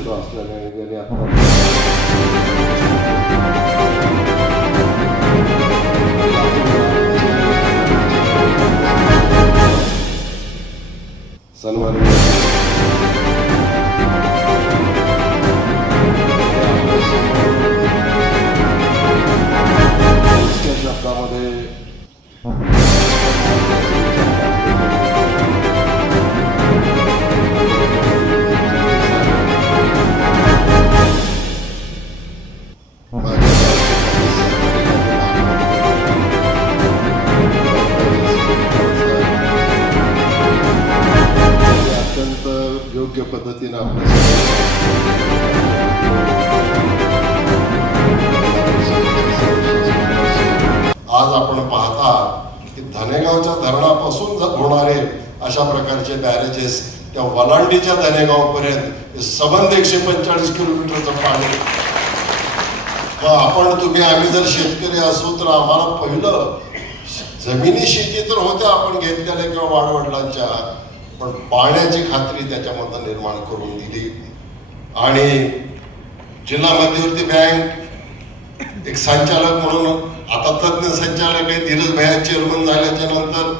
Sydostra eller Vietnam. Sen var det आज आपण पाहता की धनेगावच्या धरणापासून होणारे अशा प्रकारचे बॅरेजेस त्या वलांडीच्या धनेगावपर्यंत पर्यंत सबंध एकशे पंचेचाळीस किलोमीटरचं पाणी मग आपण तुम्ही आम्ही जर शेतकरी असू तर आम्हाला पहिलं जमिनी शेती तर होत्या आपण घेतलेल्या किंवा वाडवडिलांच्या पण पाण्याची खात्री त्याच्यामधनं निर्माण करून दिली. आणि जिल्हा मध्यवर्ती बँक एक संचालक म्हणून आता तज्ज्ञ संचालक आहे धीरज भया चेअरमन झाल्याच्यानंतर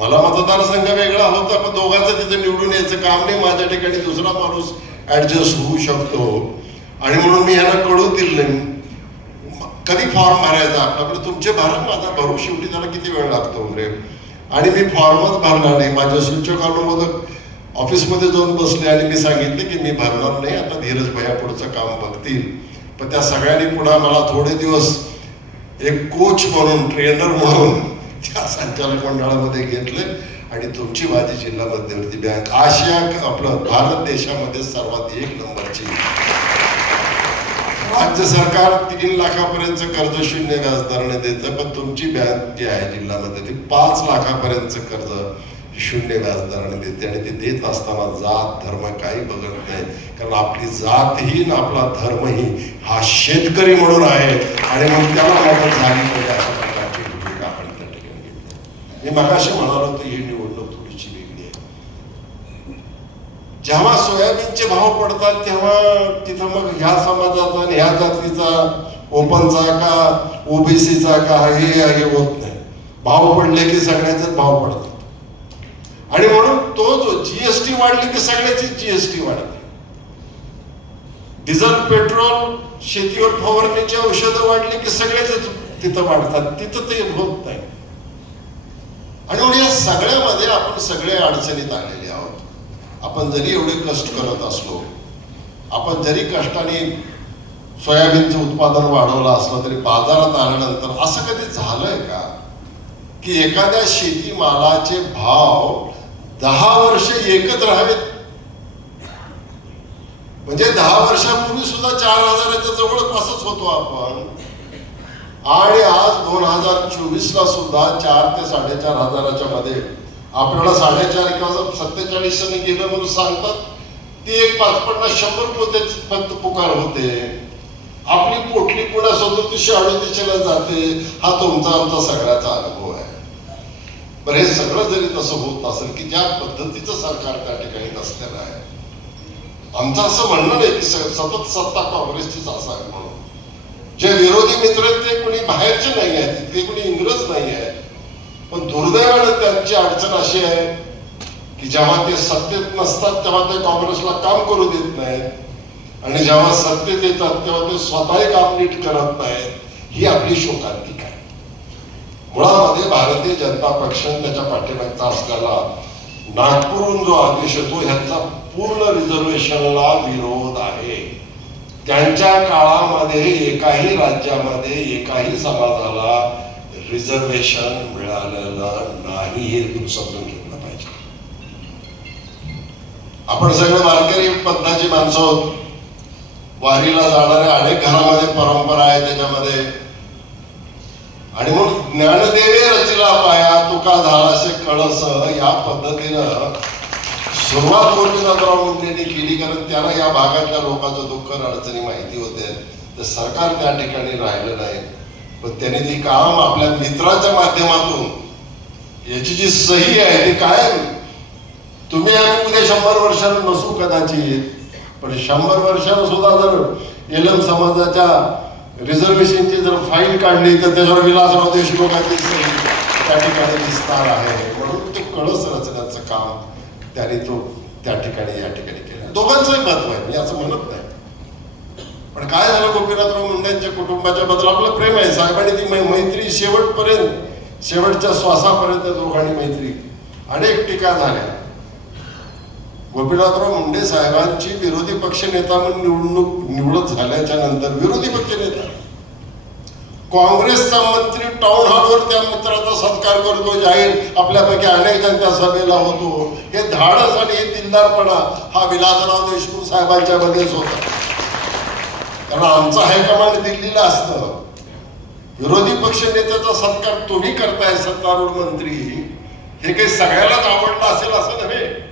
मला मतदारसंघ वेगळा होता पण दोघांचं तिथे निवडून यायचं काम नाही. माझ्या ठिकाणी दुसरा माणूस ऍडजस्ट होऊ शकतो. आणि म्हणून मी यांना कळू दिलं नाही. कधी फॉर्म भरायचा आपल्याकडे तुमचे भरा माझा भरू. शेवटी त्याला किती वेळ लागतो रे आणि मी फॉर्मच भरला नाही. माझ्या सूचकानुमोदक ऑफिसमध्ये जाऊन बसले आणि मी सांगितले की मी भरणार नाही आता धीरज भैया पुढचं काम बघतील. पण त्या सगळ्यांनी पुन्हा मला थोडे दिवस एक कोच म्हणून ट्रेनर म्हणून त्या संचालक मंडळामध्ये घेतले आणि तुमची माझी जिल्हा मध्यवर्ती बँक आशिया आपलं भारत देशामध्ये सर्वात एक नंबरची. राज्य सरकार तीन लाखापर्यंत कर्ज शून्य व्याजदराने देतं पण तुमची बँक जी आहे जिल्ह्यामध्ये ती पाच लाखापर्यंत कर्ज शून्य व्याजदराने देते आणि ते देत असताना जात धर्म काही बघत नाही. कारण आपली जात ही ना आपला धर्मही हा शेतकरी म्हणून आहे. आणि मग त्याला मदत झाली अशा प्रकारची भूमिका आपण त्या ठिकाणी घेतली. मी मगाशी म्हणालो तर ही निवडणूक थोडीशी वेगळी आहे. जेव्हा सोयाबीनचे भाव पडतात तेव्हा तिथं मग ह्या समाजाचा आणि ह्या जातीचा ओपनचा का ओबीसीचा का हे हे होत नाही. भाव पडले की सगळ्याचे भाव पडतात. आणि म्हणून तो जो जीएसटी वाढली की सगळ्याची जीएसटी वाढते डिझेल पेट्रोल शेतीवर फवारणीची औषधं वाढली की सगळ्याच तिथं वाढतात. तिथं ते होत नाही. आणि म्हणून या सगळ्यामध्ये आपण सगळे अडचणीत आलेले आहोत. आपण जरी एवढे कष्ट करत असलो आपण जरी कष्टाने सोयाबीनचं उत्पादन वाढवलं असलं तरी बाजारात आल्यानंतर असं कधी झालंय का? की एखाद्या शेतीमालाचे भाव दहा वर्ष एकच राहावेत म्हणजे दहा वर्षापूर्वी सुद्धा चार हजाराच्या जवळपासच होतो आपण. आणि आज दोन हजार चोवीस ला सुद्धा चार ते साडेचार हजाराच्या मध्ये आपल्याला साडेचार किंवा सत्तेचाळीस गेलं म्हणून सांगतात. ती एक पाच पन्नास शंभर पोते फक्त पुकार होते. आपली पोटली पुन्हा सदोतीसशे अडोतीसला जाते. हा तुमचा आमचा सगळ्याचा अनुभव. पण हे सगळं जरी तसं होत असेल की ज्या पद्धतीचं सरकार त्या ठिकाणी नसलेलं आहे. आमचं असं म्हणणं नाही की सतत सत्ता काँग्रेसचीच असावी म्हणून. जे विरोधी मित्र आहेत ते कोणी बाहेरचे नाही आहेत ते कोणी इंग्रज नाही आहेत. पण दुर्दैवानं त्यांची अडचण अशी आहे की जेव्हा ते सत्तेत नसतात तेव्हा ते काँग्रेसला काम करू देत नाहीत. आणि जेव्हा सत्तेत येतात तेव्हा ते स्वतःही काम नीट करत नाहीत. ही आपली शोकांतिक मुळामध्ये भारतीय जनता पक्ष त्याच्या पाठीमागचा असलेला नागपूरहून जो आदेश येतो ह्याचा पूर्ण रिझर्वेशनला विरोध आहे. त्यांच्या काळामध्ये एकाही राज्यामध्ये एकाही समाजाला रिझर्वेशन मिळालेलं नाही हे समजून घेतलं पाहिजे. आपण सगळे वारकरी पंथाची माणसं आहोत. वारीला जाणाऱ्या अनेक घरामध्ये परंपरा आहे त्याच्यामध्ये. आणि मग ज्ञानदेवे रचला पाया तुका झालासे कळस या पद्धतीनं सुरुवात गोपीनाथराव मुंडेंनी केली कारण त्यांना या भागातल्या लोकांचं दुःख अडचणी माहिती होते. तर सरकार त्या ठिकाणी राहिलं नाही. पण त्यांनी ती काम आपल्या मित्राच्या माध्यमातून याची जी सही आहे ती काय तुम्ही आम्ही उद्या शंभर वर्षानं नसू कदाचित पण शंभर वर्षानं सुद्धा जर एलम समाजाच्या रिझर्वेशनची जर फाईल काढली तर त्याच्यावर विलासराव देशमुखाची त्या ठिकाणी दिसणार आहे. म्हणून ते कळस रचण्याचं काम त्याने तो त्या ठिकाणी या ठिकाणी केलं. दोघांचंही महत्त्व आहे मी असं म्हणत नाही. पण काय झालं गोपीनाथराव मुंडेंच्या कुटुंबाच्या बद्दल आपलं प्रेम आहे. साहेबांनी ती मैत्री शेवटपर्यंत शेवटच्या श्वासापर्यंत दोघांनी मैत्री अनेक टीका झाल्या. गोपीनाथराव मुंडे साहेबांची विरोधी पक्ष नेता म्हणून निवडणूक निवडत झाल्याच्यानंतर विरोधी पक्ष नेता. काँग्रेसचा मंत्री टाउन हॉलवर त्या मित्राचा सत्कार करतो जाहीर. आपल्यापैकी अनेक जण त्या सभेला होतो. हे धाडस आणि हे दिलदारपणा हा विलासराव देशमुख साहेबांच्या मध्येच होता. कारण आमचं हायकमांड दिल्लीला असतं. विरोधी पक्ष नेत्याचा सत्कार तुम्ही करताय सत्तारूढ मंत्री. हे काही सगळ्यालाच आवडलं असेल असं नव्हे.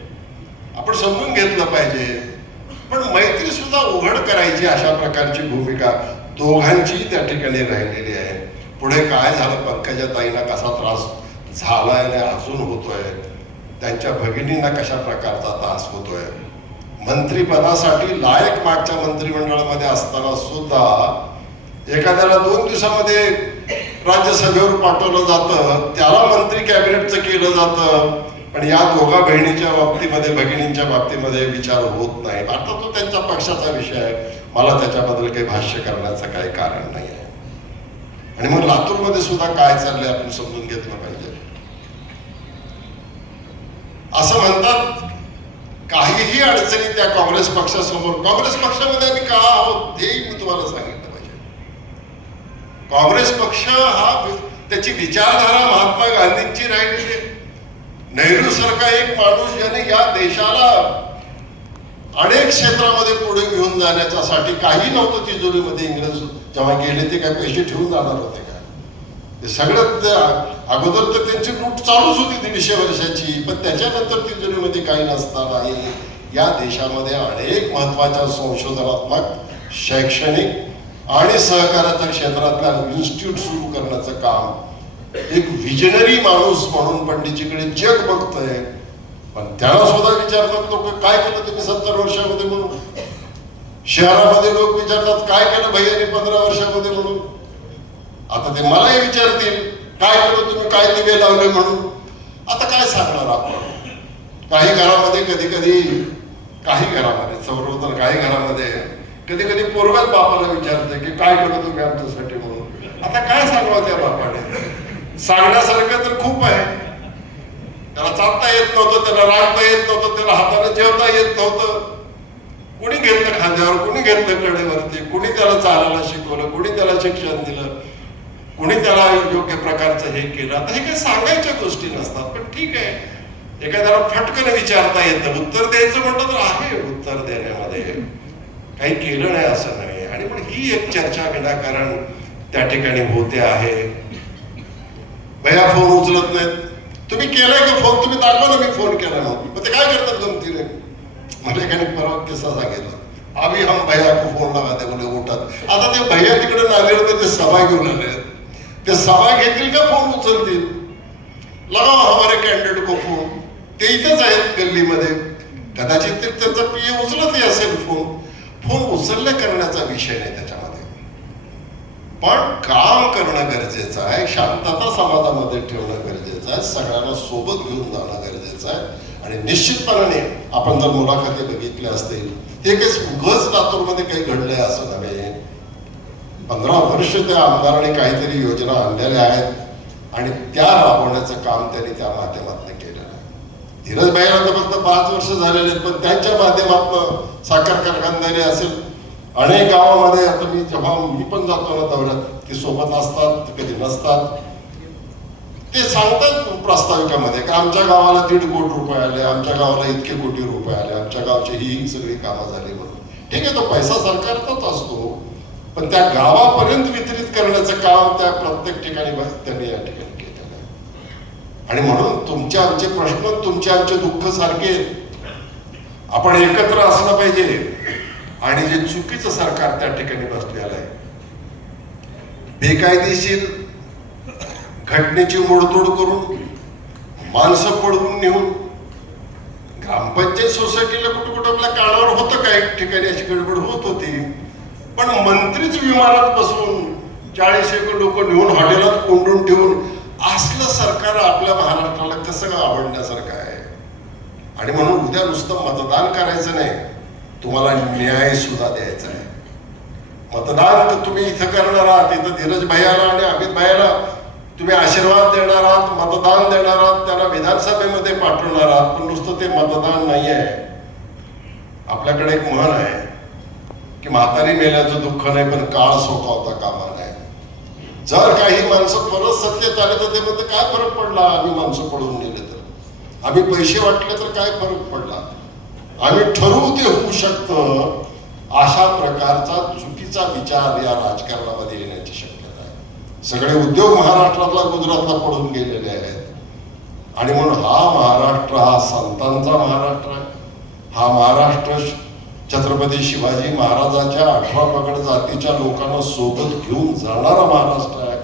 आपण समजून घेतलं पाहिजे. पण मैत्री सुद्धा उघड करायची अशा प्रकारची भूमिका दोघांची त्या ठिकाणी राहिलेली आहे. पुढे काय झालं पंकजा ताईंना कसा त्रास झालाय आणि अजून होतोय? त्यांच्या भगिनींना कशा प्रकारचा त्रास होतोय? मंत्रीपदासाठी लायक मागच्या मंत्रिमंडळामध्ये असताना सुद्धा एखाद्याला दोन दिवसामध्ये राज्यसभेवर पाठवलं जातं त्याला मंत्री कॅबिनेटचं केलं जातं. पण या दोघा बहिणीच्या बाबतीमध्ये भगिनींच्या बाबतीमध्ये विचार होत नाही. आता तो त्यांच्या पक्षाचा विषय आहे. मला त्याच्याबद्दल काही भाष्य करण्याचं काही कारण नाही आहे. आणि मग लातूरमध्ये सुद्धा काय चाललंय आपण समजून घेतलं पाहिजे. असं म्हणतात काहीही अडचणी त्या काँग्रेस पक्षासमोर काँग्रेस पक्षामध्ये आम्ही का आहोत हेही मी तुम्हाला सांगितलं पाहिजे. काँग्रेस पक्ष हा त्याची विचारधारा महात्मा गांधींची राहिलेली आहे. नेहरू सारखा एक माणूस ज्याने या देशाला अनेक क्षेत्रामध्ये पुढे घेऊन जाण्याच्यासाठी काही नव्हतं तिजोरीमध्ये इंग्रज जेव्हा गेले ते काय पैसे ठेवून जाणार होते का? ते सगळं अगोदर तर त्यांची लूट चालूच होती दीडशे वर्षाची पण त्याच्यानंतर तिजोरीमध्ये काही नसताना या देशामध्ये अनेक महत्त्वाच्या संशोधनात्मक शैक्षणिक आणि सहकार्याच्या क्षेत्रातल्या इन्स्टिट्यूट सुरू करण्याचं काम एक विजनरी माणूस म्हणून पंडितजीकडे जग बघतय पण त्याला सुद्धा विचारतात लोक काय केलं तुम्ही सत्तर वर्षामध्ये म्हणून? शहरामध्ये लोक विचारतात काय केलं भैयाने पंधरा वर्षामध्ये म्हणून? आता ते मलाही विचारतील काय केलं तुम्ही? काय दिवे लावले म्हणून? आता काय सांगणार आपण? काही घरामध्ये कधी कधी काही घरामध्ये सर्वत्र काही घरामध्ये कधी कधी पोरगाच बापाला विचारते की काय केलं तुम्ही आमच्यासाठी म्हणून? आता काय सांगावं त्या बापाने? सांगण्यासारखं तर खूप आहे. त्याला चालता येत नव्हतं त्याला राखता येत नव्हतं त्याला हाताने जेवता येत नव्हतं. कुणी घेतलं खांद्यावर कुणी घेतलं कडेवरती कुणी त्याला चालायला शिकवलं कुणी त्याला शिक्षण दिलं कुणी त्याला योग्य प्रकारचं हे केलं. आता हे काही सांगायच्या गोष्टी नसतात पण ठीक आहे. एखाद्याला फटकन विचारता येतं उत्तर द्यायचं म्हटलं तर आहे उत्तर देण्यामध्ये काही केलं नाही असं नाही. आणि पण ही एक चर्चा विनाकारण त्या ठिकाणी होते आहे. भैया फोन उचलत नाहीत. तुम्ही केलाय का फोन तुम्ही दाखवा ना मी फोन केला ना. मग ते काय करतात गमतीने? मला एकाने परवा किस्सा सांगितला. आम्ही हम भैया को फोन लगा दे बोले उठत. आता ते भैया तिकडे नांदेड ते सभा घेऊन आले ते सभा घेतील का फोन उचलतील? लगाव हमारे कॅन्डिडेट को फोन ते इथेच आहेत गल्लीमध्ये. कदाचित ते त्यांचा पीए उचलतही असेल फोन फोन उचलल्या करण्याचा विषय नाही त्याच्या पण काम करणं गरजेचं आहे. शांतता समाजामध्ये ठेवणं गरजेचं आहे. सगळ्यांना सोबत घेऊन जाणं गरजेचं आहे. आणि निश्चितपणाने आपण जर मुलाखती बघितल्या असतील ते काही उगच लातूरमध्ये काही घडलंय असं नव्हे. पंधरा वर्ष त्या आमदाराने काहीतरी योजना आणलेल्या आहेत. आणि त्या राबवण्याचं काम त्यांनी त्या माध्यमातून केलेलं आहे. धीरज तर फक्त पाच वर्ष झालेले आहेत पण त्यांच्या माध्यमातून साखर कारखानदारी असेल अनेक गावामध्ये आता मी जेव्हा मी पण जातो ना दौऱ्यात ते सोबत असतात कधी नसतात. ते सांगतात प्रास्ताविकामध्ये की आमच्या गावाला दीड कोटी रुपये आले आमच्या गावाला इतके कोटी रुपये आले आमच्या गावची ही सगळी कामं झाली म्हणून. ठीक आहे तो पैसा सरकारचाच असतो. पण त्या गावापर्यंत वितरित करण्याचं काम त्या प्रत्येक ठिकाणी त्यांनी या ठिकाणी केलेलं आहे. आणि म्हणून तुमचे आमचे प्रश्न तुमचे आमचे दुःख सारखे आपण एकत्र असलं पाहिजे. आणि जे चुकीचं सरकार त्या ठिकाणी बसलेलं आहे बेकायदेशीर घटनेची मोडतोड करून माणसं पळवून नेऊन ग्रामपंचायत सोसायटीला कुठं कुठं आपल्या काळावर होतं एक ठिकाणी अशी गडबड होत होती. पण मंत्रीच विमानात बसून चाळीस एक लोक नेऊन हॉटेलात कोंडून ठेवून असलं सरकार आपल्या महाराष्ट्राला कसं आवडण्यासारखं आहे? आणि म्हणून उद्या नुसतं मतदान करायचं नाही. तुम्हाला न्याय सुद्धा द्यायचा आहे. मतदान तर तुम्ही इथं करणार आहात इथं धीरज भैयाला आणि अमित भैयाला तुम्ही आशीर्वाद देणार आहात मतदान देणार आहात त्याला विधानसभेमध्ये पाठवणार आहात पण नुसतं ते मतदान नाही आहे आपल्याकडे एक म्हण आहे की म्हातारी मेल्याचं दुःख नाही पण काळ सोकावता कामा नाही जर काही माणसं परत सत्तेत आले तर ते म्हणते काय फरक पडला? आम्ही माणसं पडून गेले तर. आम्ही पैसे वाटले तर काय फरक पडला? आम्ही ठरवू ते होऊ शकतं अशा प्रकारचा चुकीचा विचार या राजकारणामध्ये येण्याची शक्यता आहे. सगळे उद्योग महाराष्ट्रातला गुजरातला पडून गेलेले आहेत. आणि म्हणून हा महाराष्ट्र हा संतांचा महाराष्ट्र आहे. हा महाराष्ट्र छत्रपती शिवाजी महाराजांच्या अठरा पगड जातीच्या लोकांना सोबत घेऊन जाणारा महाराष्ट्र आहे.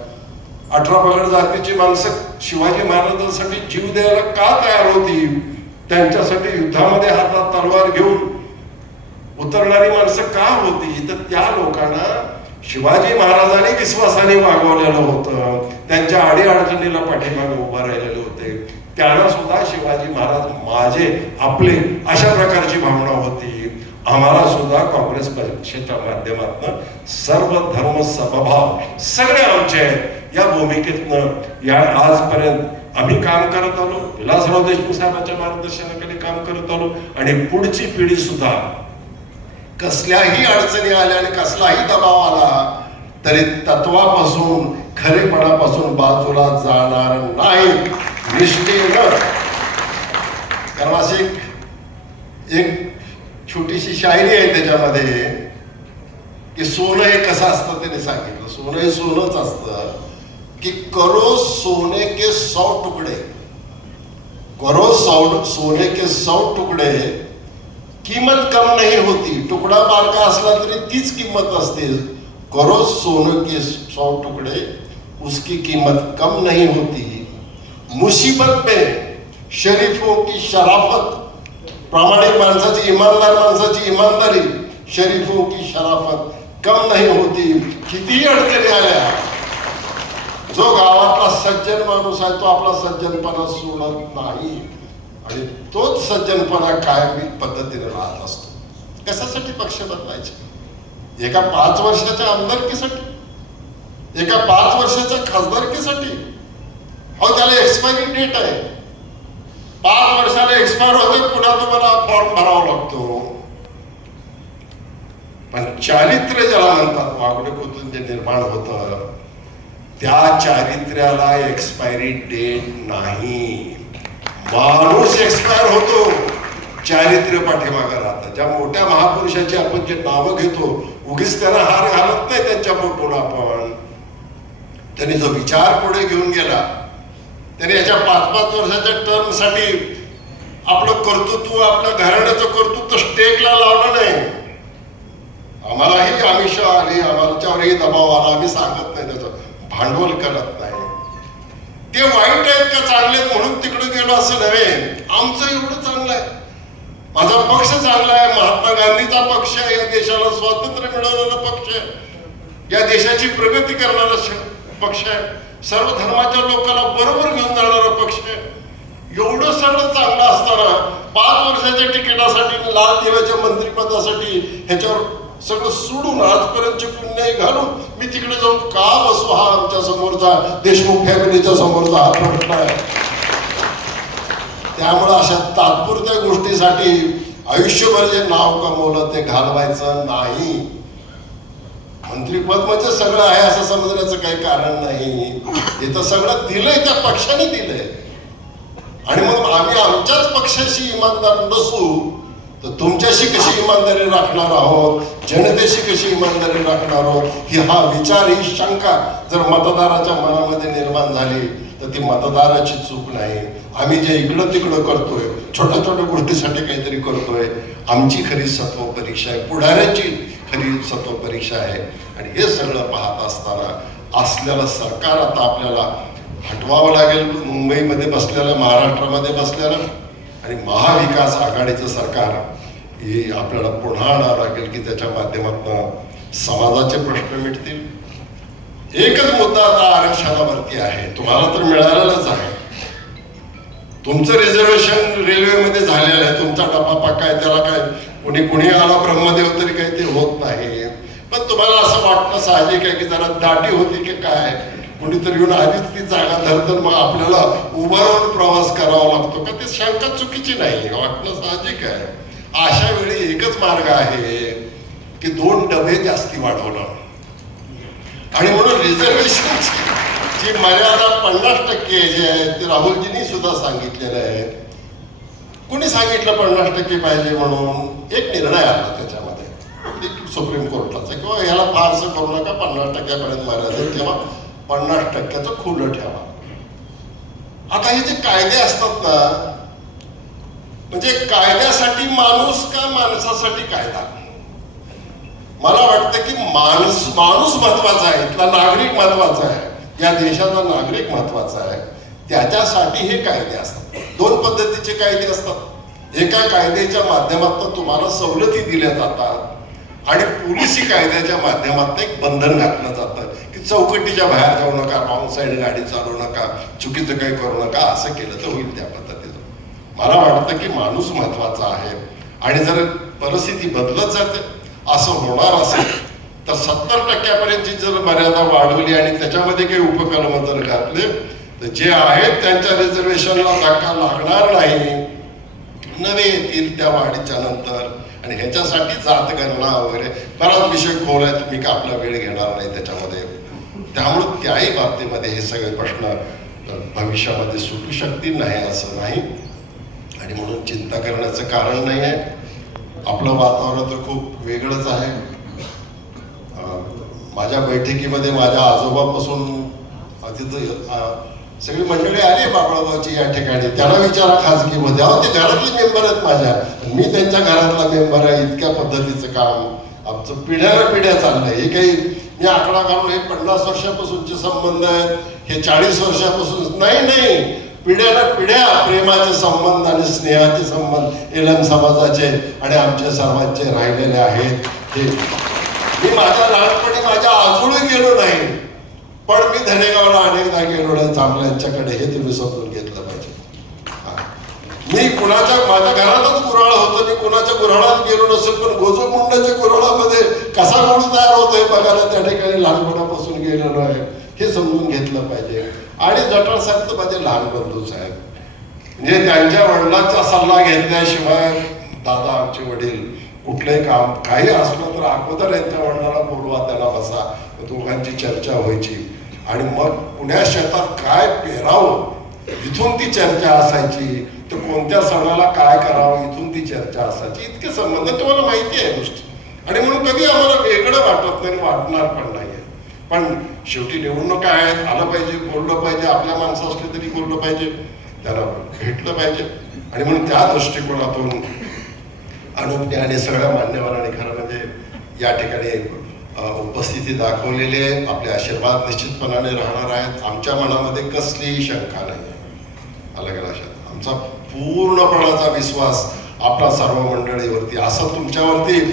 अठरा पगड जातीची माणसं शिवाजी महाराजांसाठी जीव द्यायला का तयार होती त्यांच्यासाठी युद्धामध्ये हातात तलवार घेऊन उतरणारी माणसं का होती? तर त्या लोकांना शिवाजी महाराजांनी विश्वासाने वागवलेलं होतं. त्यांच्या अडीअडचणीला पाठीमागे उभा राहिलेले होते. त्यांना सुद्धा शिवाजी महाराज माझे आपले अशा प्रकारची भावना होती. आम्हाला सुद्धा काँग्रेस पक्षाच्या माध्यमातून सर्व धर्म समभाव सगळे आमचे आहेत. या भूमिकेतनं या आजपर्यंत आम्ही काम करत आलो. विलासराव देशमुख साहेबांच्या मार्गदर्शनाखाली काम करत आलो. आणि पुढची पिढी सुद्धा कसल्याही अडचणी आल्या आणि कसलाही दबाव आला तरी तत्वापासून खरेपणापासून बाजूला जाणार नाही. निष्ठेनं. कारण एक एक छोटीशी शायरी आहे त्याच्यामध्ये की सोनं हे कसं असतं त्याने सांगितलं. सोनं हे सोनंच असतं. कि करो सोने के सौ टुकड़े। करो सौ सोने के सौ टुकड़े किंमत कम नहीं होती। तुकडा बारका असला तरी तीच किंमत असते। करो सोने के सौ टुकड़े उसकी कीमत कम नहीं होती। मुसीबत में शरीफों की शराफत प्रामाणिक माणसाची इमानदार माणसाची इमानदारी शरीफों की शराफत कम नहीं होती। किती अडचणी आल्या जो गावातला सज्जन माणूस आहे तो आपला सज्जनपणा सोडत नाही. आणि तोच सज्जनपणा कायमी पद्धतीने राहत असतो. कशासाठी पक्ष बदलायचे? एका पाच वर्षाच्या आमदारकीसाठी? एका पाच वर्षाच्या खासदारकीसाठी? अहो त्याला एक्सपायरी डेट आहे. पाच वर्षाला एक्सपायर होते पुन्हा तुम्हाला फॉर्म भरावा लागतो. पण चारित्र्य ज्याला म्हणतात वागणे जे निर्माण होतं त्या चारित्र्याला एक्सपायरी डेट नाही. माणूस एक्सपायर होतो. चारित्र्य पाठीमागे राहतं. ज्या मोठ्या महापुरुषाची आपण जे नावं घेतो उगीच त्यांना हार घालत नाही त्यांच्या फोटोला आपण. त्यांनी जो विचार पुढे घेऊन गेला त्यांनी याच्या पाच पाच वर्षाच्या टर्मसाठी आपलं कर्तृत्व आपलं घराण्याचं कर्तृत्व स्टेकला लावलं नाही. आम्हालाही आमिष आली आमच्यावरही दबाव आला. आम्ही सांगत नाही त्याचा. भांडवल करत नाही. ते वाईट आहेत का चांगले म्हणून तिकडे गेलो असं नव्हे. आमचं एवढं चांगलं आहे. माझा पक्ष चांगला आहे. महात्मा गांधीचा पक्ष आहे. या देशाला स्वातंत्र्य मिळवलेला पक्ष आहे. या देशाची प्रगती करणारा पक्ष आहे. सर्व धर्माच्या लोकांना बरोबर घेऊन जाणारा पक्ष आहे. एवढं सगळं चांगलं असताना पाच वर्षाच्या तिकिटासाठी लाल देवाच्या मंत्रिपदासाठी ह्याच्यावर सगळं सोडून आजपर्यंतचे पुण्य घालून मी तिकडे जाऊन का बसू हा आमच्या समोरचा देशमुख फॅमिलीच्या समोरचा हा प्रश्न आहे. त्यामुळं अशा तात्पुरत्या गोष्टीसाठी आयुष्यभर जे नाव कमवलं ते घालवायचं नाही. मंत्रीपद म्हणजे सगळं आहे असं समजण्याचं काही कारण नाही. इथं सगळं दिलंय त्या पक्षाने दिलंय. आणि मग आम्ही आमच्याच पक्षाशी इमानदार नसू तर तुमच्याशी कशी इमानदारी राखणार आहोत? जनतेशी कशी इमानदारी राखणार आहोत? ही हा विचार ही शंका जर मतदाराच्या मनामध्ये निर्माण झाली तर ती मतदाराची चूक नाही. आम्ही जे इकडं तिकडं करतोय छोट्या छोट्या गोष्टीसाठी काहीतरी करतोय आमची खरी सत्व परीक्षा आहे. पुढाऱ्याची खरी सत्व परीक्षा आहे. आणि हे सगळं पाहत असताना असलेलं सरकार आता आपल्याला हटवावं लागेल. मुंबईमध्ये बसलेलं महाराष्ट्रामध्ये बसलेलं. आणि महाविकास आघाडीचं सरकार हे आपल्याला पुन्हा आणावं लागेल की त्याच्या माध्यमातून समाजाचे प्रश्न मिटतील. एकच मुद्दा आता आरक्षणावरती आहे. तुम्हाला तर मिळालेलाच आहे. तुमचं रिझर्वेशन रेल्वेमध्ये झालेलं आहे. तुमचा डबा पक्का आहे त्याला काय कुणी कुणी आला ब्रह्मदेव तरी काही ते होत नाही. पण तुम्हाला असं वाटणं साहजिक आहे की जरा दाटी होती की काय? कुणीतरी येऊन आधीच ती जागा धरतं मग आपल्याला उभा राहून प्रवास करावा लागतो. का ते शंका चुकीची नाही वाटणं साहजिक आहे. अशा वेळी एकच मार्ग आहे की दोन डबे जास्ती वाढवणं. आणि म्हणून रिझर्वेशन ची मर्यादा पन्नास टक्के जे आहे ते राहुलजींनी सुद्धा सांगितलेलं आहे. कुणी सांगितलं पन्नास टक्के पाहिजे म्हणून? एक निर्णय आला त्याच्यामध्ये. सुप्रीम कोर्टाचा किंवा ह्याला फारसं करू नका पन्नास टक्क्यापर्यंत मर्यादा किंवा पन्नास टक्क्याचं खुलं ठेवा. आता हे जे कायदे असतात ना म्हणजे कायद्यासाठी माणूस का माणसासाठी कायदा? मला वाटतं की माणूस माणूस महत्त्वाचा आहे इथला नागरिक महत्त्वाचा आहे या देशाचा नागरिक महत्त्वाचा आहे त्याच्यासाठी हे कायदे असतात. दोन पद्धतीचे कायदे असतात. एका कायद्याच्या माध्यमातून तुम्हाला सवलती दिल्या जातात आणि पोलिसी कायद्याच्या माध्यमातून एक बंधन घातलं जातं. चौकटीच्या बाहेर जाऊ नका रॉंग साईड गाडी चालवू नका चुकीचं काही करू नका असं केलं तर होईल त्या पद्धतीचं. मला वाटतं की माणूस महत्त्वाचा आहे. आणि जर परिस्थिती बदलत जाते असं होणार असेल तर सत्तर टक्क्यापर्यंतची जर मर्यादा वाढवली आणि त्याच्यामध्ये काही उपक्रम जर घातले तर जे आहेत त्यांच्या रिझर्वेशनला धक्का लागणार नाही. नवे येतील त्या वाढीच्या नंतर. आणि ह्याच्यासाठी जात गणना वगैरे बराच विषय खोल आहे मी का आपला वेळ घेणार नाही त्याच्यामध्ये. त्यामुळं त्याही बाबतीमध्ये हे सगळे प्रश्न भविष्यामध्ये सुटू शकतील नाही असं नाही. आणि म्हणून चिंता करण्याचं कारण नाही आहे. आपलं वातावरण तर खूप वेगळंच आहे. माझ्या बैठकीमध्ये माझ्या आजोबापासून तिथं सगळी मंडळी आली बाबळाबाची या ठिकाणी. त्यांना विचारा खासगीमध्ये अहो ते घरातले मेंबर आहेत माझ्या. मी त्यांच्या घरातला मेंबर आहे इतक्या पद्धतीचं काम. आमचं पिढ्याला पिढ्या चाललंय. हे काही हे आकडा काढून हे पन्नास वर्षापासूनचे संबंध आहेत हे चाळीस वर्षापासून नाही नाही. पिढ्याला पिढ्या प्रेमाचे संबंध आणि स्नेहाचे संबंध एलम समाजाचे आणि आमच्या सर्वांचे राहिलेले आहेत. हे मी माझ्या लहानपणी माझ्या आजूनही गेलो नाही पण मी धनेगावला अनेकदा गेलो नाही चांगल्यांच्याकडे हे तुम्ही समजून घेतलं पाहिजे हा. मी कुणाच्या माझ्या घरातच गुऱ्हाळ होतो मी गेलो नसेल पण गोजोमुंडाच्या गुऱ्हाळामध्ये कसा गुळ तयार होतोय बघायला त्या ठिकाणी लहानपणापासून गेलेलो आहे. हे समजून घेतलं पाहिजे. आणि जटाळ साहेब तर माझे लहान बंधू साहेब. म्हणजे त्यांच्या वडिलांचा सल्ला घेतल्याशिवाय दादा आमचे वडील कुठलंही काम काही असलं तर अगोदर यांच्या वडिलांना बोलवा त्याला बसा. दोघांची चर्चा व्हायची. आणि मग पुण्या शेतात काय पेरावं इथून ती चर्चा असायची. तर कोणत्या सणाला काय करावं इथून ती चर्चा असायची. इतके संबंध तुम्हाला माहिती आहे गोष्टी. आणि म्हणून कधी आम्हाला वेगळं वाटत नाही आणि वाटणार पण नाहीये. पण शेवटी निवडणुका आहेत आलं पाहिजे बोललं पाहिजे आपल्या माणसं असले तरी बोललं पाहिजे. त्याला भेटलं पाहिजे. आणि म्हणून त्या दृष्टिकोनातून अनुज्ञा आणि सगळ्या मान्यवरांनी खरं म्हणजे या ठिकाणी उपस्थिती दाखवलेली आहे. आपले आशीर्वाद निश्चितपणाने राहणार आहेत. आमच्या मनामध्ये कसलीही शंका नाही अलग लक्षात. आमचा पूर्णपणाचा विश्वास आपला सर्व मंडळीवरती. असं तुमच्यावरती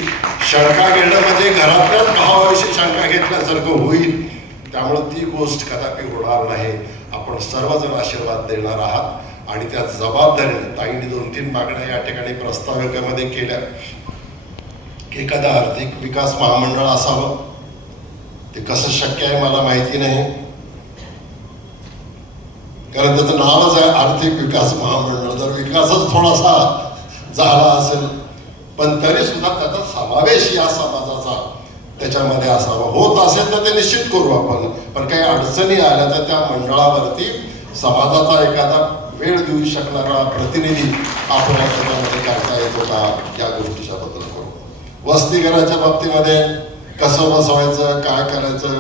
शंका घेणं म्हणजे घरातल्याच भावाविषयी शंका घेतल्यासारखं होईल. त्यामुळे ती गोष्ट कदापि होणार नाही. आपण सर्वजण आशीर्वाद देणार आहात. आणि त्या जबाबदारीने ताईंनी दोन तीन मागण्या या ठिकाणी प्रस्ताविकेमध्ये केल्या. एखादा आर्थिक विकास महामंडळ असावं. ते कसं शक्य आहे मला माहिती नाही. कारण त्याचं नावच आहे आर्थिक विकास महामंडळ. जर विकासच थोडासा झाला असेल पण तरी सुद्धा त्याचा समावेश या समाजाचा त्याच्यामध्ये असावा. होत असेल तर ते निश्चित करू आपण. पण काही अडचणी आल्या तर त्या मंडळावरती समाजाचा एखादा वेळ देऊ शकणारा प्रतिनिधी आपण त्याच्यामध्ये करता येतो का या गोष्टीच्या बद्दल करू वसतिगृहाच्या बाबतीमध्ये कसं बसवायचं काय करायचं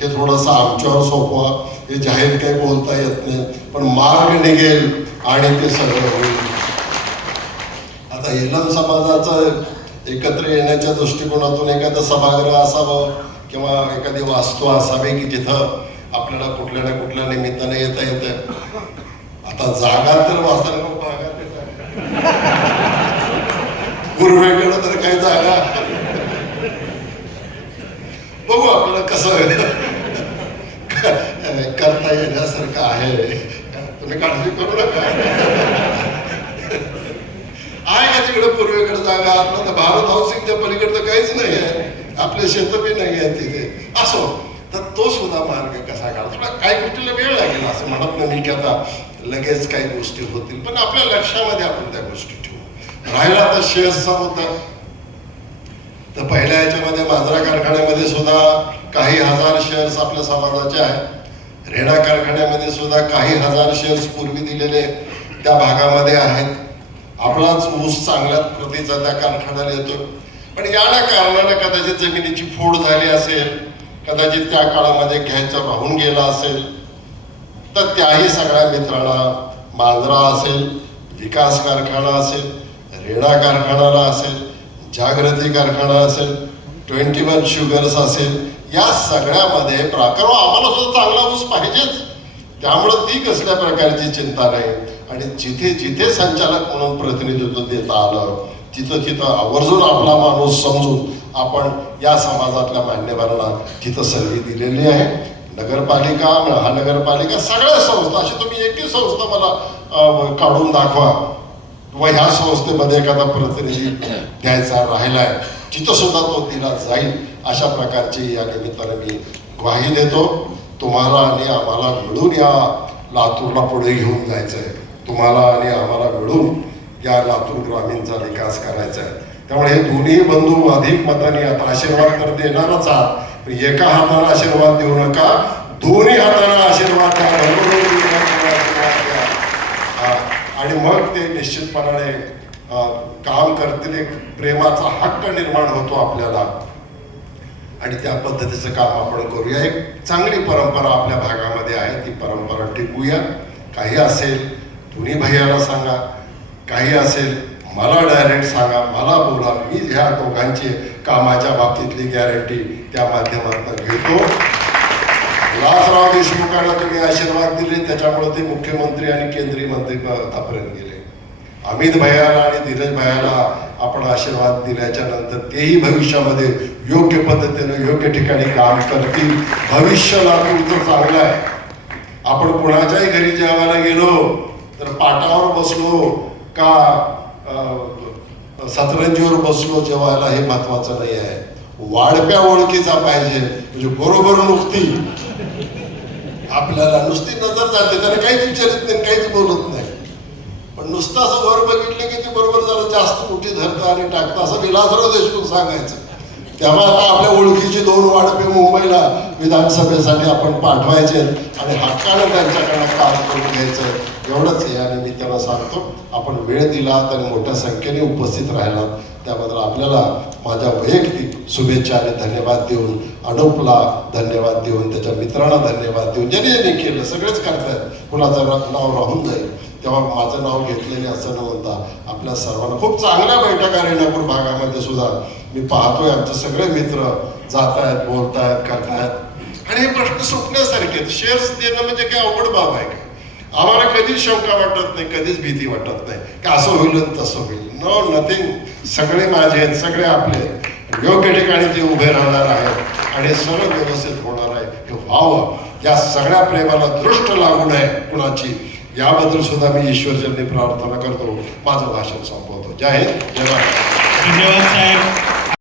हे थोडंसं आमच्यावर सोपवा हे जाहीर काही बोलता येत नाही पण मार्ग निघेल आणि ते सगळं होईल. आता एलम समाजाचं एकत्र येण्याच्या दृष्टिकोनातून एखादं सभागृह असावं किंवा एखादी वास्तू असावी की जिथं आपल्याला कुठल्या ना कुठल्या निमित्ताने येता येतं आता जागा तर वाचताना पूर्वेकडं तर काही जागा. बघू आपल्याला कसं करण्यासारखं आहे. तुम्ही काळजी करू नका. आहे का तिकडे पूर्वेकडे जागा? आपला तर भारत हाऊसिंगच्या पलीकडे काहीच नाही आहे आपले शेत बी नाही आहेत तिथे. असो. तर तो सुद्धा मार्ग कसा काढा थोडा काही गोष्टीला वेळ लागेल असं म्हणत नाही की आता लगेच काही गोष्टी होतील. पण आपल्या लक्षामध्ये आपण त्या गोष्टी ठेवू. राहिला तर शेअर्सचा मुद्दा. तर पहिल्या याच्यामध्ये मांजरा कारखान्यामध्ये सुद्धा काही हजार शेअर्स आपल्या समाजाचे आहेत. रेडा कारखान्यामध्ये सुद्धा काही हजार शेअर्स पूर्वी दिलेले त्या भागामध्ये आहेत. आपलाच ऊस चांगल्या प्रतीचा त्या कारखान्याला येतो पण या ना कारणानं कदाचित जमिनीची फोड झाली असेल कदाचित त्या काळामध्ये घ्यायचं राहून गेला असेल तर त्याही सगळ्या मित्रांना मांजरा असेल विकास कारखाना असेल रेडा कारखानाला असेल जागृती कारखाना असेल ट्वेंटी वन शुगर्स असेल या सगळ्यामध्ये प्राकार आम्हाला सुद्धा चांगला ऊस पाहिजेच. त्यामुळं ती कसल्या प्रकारची चिंता नाही. आणि जिथे जिथे संचालक म्हणून प्रतिनिधित्व देता आलं तिथं तिथं आवर्जून आपला माणूस समजून आपण या समाजातल्या मान्यवरांना तिथं संधी दिलेली आहे. नगरपालिका महानगरपालिका सगळ्या संस्था अशी तुम्ही एकही संस्था मला काढून दाखवा. किंवा ह्या संस्थेमध्ये एखादा प्रतिनिधी द्यायचा राहिलाय. तिथं सुद्धा तो दिला जाईल. अशा प्रकारची या निमित्ताने मी ग्वाही देतो. तुम्हाला आणि आम्हाला मिळून या लातूरला पुढे घेऊन जायचं आहे तुम्हाला आणि आम्हाला मिळून या लातूर ग्रामीणचा विकास करायचा आहे त्यामुळे हे दोन्ही बंधू अधिक मताने आता आशीर्वाद तर देणारच आहात. पण एका हाताला आशीर्वाद देऊ नका दोन्ही हाताला आशीर्वाद द्या. आशीर्वाद हा, आणि मग ते निश्चितपणाने काम करतील एक प्रेमाचा हक्क निर्माण होतो आपल्याला. आणि त्या पद्धतीचं काम आपण करूया. एक चांगली परंपरा आपल्या भागामध्ये आहे ती परंपरा टिकूया. काही असेल तुम्ही भैयाला सांगा. काही असेल मला डायरेक्ट सांगा. मला बोला. मी ह्या दोघांची कामाच्या बाबतीतली गॅरंटी त्या माध्यमातून घेतो. विलासराव देशमुखांना तुम्ही आशीर्वाद दिले. त्याच्यामुळे ते मुख्यमंत्री आणि केंद्रीय मंत्री पदापर्यंत गेले. अमित भैयाला आणि धीरज भैयाला आपण आशीर्वाद दिल्याच्या नंतर तेही भविष्यामध्ये योग्य पद्धतीने योग्य ठिकाणी काम करतील. भविष्य लातूरचं चांगलं आहे. आपण कुणाच्याही घरी जेवायला गेलो तर पाटावर बसलो का अं, सतरंजीवर बसलो जेवायला हे महत्वाचं नाही आहे. वाढप्या ओळखीचा पाहिजे म्हणजे बरोबर नुकती. आपल्याला नुसती नजर जाते त्याला काहीच विचारत नाही काहीच बोलत नाही. पण नुसतं असं वर बघितलं की ते बरोबर जरा जास्त मोठी धरतं आणि टाकतं. असं विलासराव देशमुख सांगायचं. तेव्हा आता आपल्या ओळखीची दोन वाढपी मुंबईला विधानसभेसाठी आपण पाठवायचे आणि हक्कानं त्यांच्याकडनं काम करून घ्यायचं. एवढंच या निमित्तानं सांगतो आपण वेळ दिला तर मोठ्या संख्येने उपस्थित राहिला त्याबद्दल आपल्याला माझ्या वैयक्तिक शुभेच्छा आणि धन्यवाद देऊन अडोपला धन्यवाद देऊन त्याच्या मित्रांना धन्यवाद देऊन ज्यांनी ज्यांनी केलं सगळेच करतायत. कुणाचं नाव राहून जाईल. तेव्हा माझं नाव घेतलेले असं न म्हणता आपल्या सर्वांना खूप चांगल्या बैठका रेणापूर भागामध्ये सुद्धा मी पाहतोय. आमचे सगळे मित्र जात आहेत बोलत आहेत करतायत. आणि हे प्रश्न सुटण्यासारखे आहेत. शेअर्स देणं म्हणजे काय? अवघड बाब आहे का? आम्हाला कधीच शंका वाटत नाही कधीच भीती वाटत नाही. की असं होईल तसं होईल? नो नथिंग सगळे माझे आहेत सगळे आपले योग्य ठिकाणी ते उभे राहणार आहेत आणि हे सगळं व्यवस्थित होणार आहे. हे व्हावं. या सगळ्या प्रेमाला दृष्ट लागू नये कुणाची. याबद्दल सुद्धा मी ईश्वरचरणी प्रार्थना करतो. माझं भाषण संपवतो. जय हिंद. जय धन्यवाद साहेब.